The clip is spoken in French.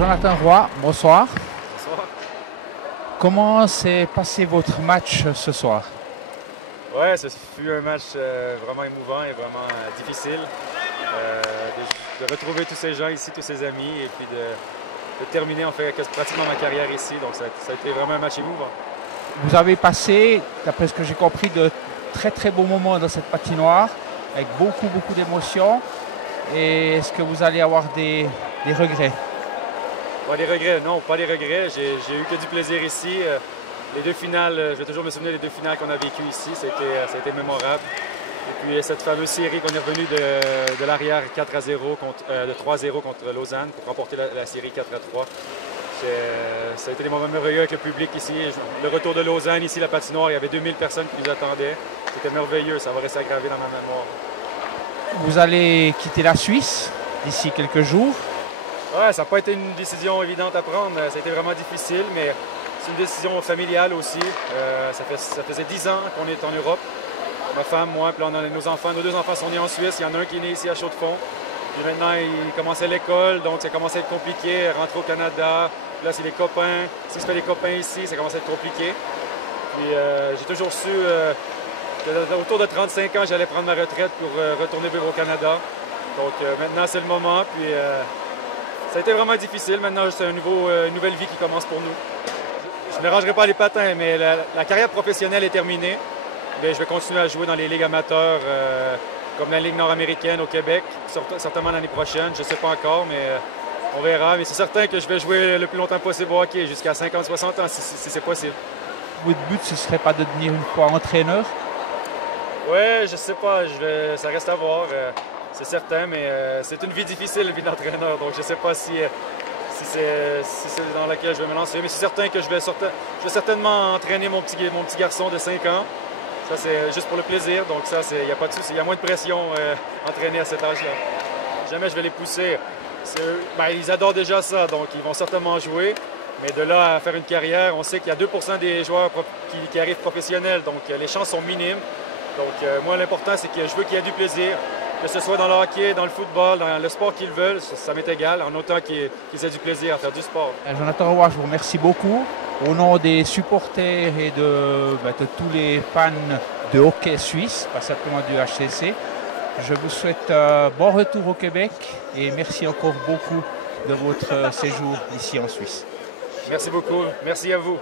Jonathan Roy, bonsoir. Bonsoir. Comment s'est passé votre match ce soir? Ouais, ce fut un match vraiment émouvant et vraiment difficile. De retrouver tous ces gens ici, tous ces amis, et puis de terminer en fait pratiquement ma carrière ici. Donc ça a été vraiment un match émouvant. Vous avez passé, d'après ce que j'ai compris, de très beaux moments dans cette patinoire, avec beaucoup d'émotions. Et est-ce que vous allez avoir des regrets? Pas des regrets, non, pas des regrets. J'ai eu que du plaisir ici. Les deux finales, je vais toujours me souvenir des deux finales qu'on a vécues ici. Ça a été mémorable. Et puis cette fameuse série qu'on est revenu de l'arrière 4-0 de 3-0 contre Lausanne pour remporter la série 4-3. Ça a été des moments merveilleux avec le public ici. Le retour de Lausanne, ici, la patinoire, il y avait 2000 personnes qui nous attendaient. C'était merveilleux, ça va rester gravé dans ma mémoire. Vous allez quitter la Suisse d'ici quelques jours. Ouais, ça n'a pas été une décision évidente à prendre. Ça a été vraiment difficile, mais c'est une décision familiale aussi. Ça faisait 10 ans qu'on est en Europe. Ma femme, moi, puis là, on a nos enfants. Nos deux enfants sont nés en Suisse. Il y en a un qui est né ici à Chaux-de-Fonds. Puis maintenant, il commençait l'école, donc ça commençait à être compliqué. Rentrer au Canada, là, c'est les copains. Si je fais des copains ici, ça commence à être compliqué. Puis j'ai toujours su qu'autour de 35 ans, j'allais prendre ma retraite pour retourner vivre au Canada. Donc maintenant, c'est le moment. Puis ça a été vraiment difficile. Maintenant, c'est une nouvelle vie qui commence pour nous. Je ne mélangerai pas les patins, mais la carrière professionnelle est terminée. Bien, je vais continuer à jouer dans les ligues amateurs, comme la Ligue nord-américaine au Québec, certainement l'année prochaine. Je ne sais pas encore, mais on verra. Mais c'est certain que je vais jouer le plus longtemps possible au hockey, jusqu'à 50-60 ans, si c'est possible. Votre but, ce ne serait pas de devenir une fois entraîneur? Oui, je ne sais pas. Ça reste à voir. C'est certain, mais c'est une vie difficile, la vie d'entraîneur. Donc, je ne sais pas si c'est dans laquelle je vais me lancer. Mais c'est certain que je vais certainement entraîner mon petit garçon de 5 ans. Ça, c'est juste pour le plaisir. Donc, ça, il n'y a pas de souci. Il y a moins de pression entraîner à cet âge-là. Jamais je vais les pousser. Ils adorent déjà ça. Donc, ils vont certainement jouer. Mais de là à faire une carrière, on sait qu'il y a 2% des joueurs qui arrivent professionnels. Donc, les chances sont minimes. Donc, moi, l'important, c'est que je veux qu'il y ait du plaisir. Que ce soit dans le hockey, dans le football, dans le sport qu'ils veulent, ça m'est égal, en autant qu'ils aient du plaisir à faire du sport. Jonathan Roy, je vous remercie beaucoup. Au nom des supporters et de tous les fans de hockey suisse, pas simplement du HCC, je vous souhaite bon retour au Québec et merci encore beaucoup de votre séjour ici en Suisse. Merci beaucoup. Merci à vous.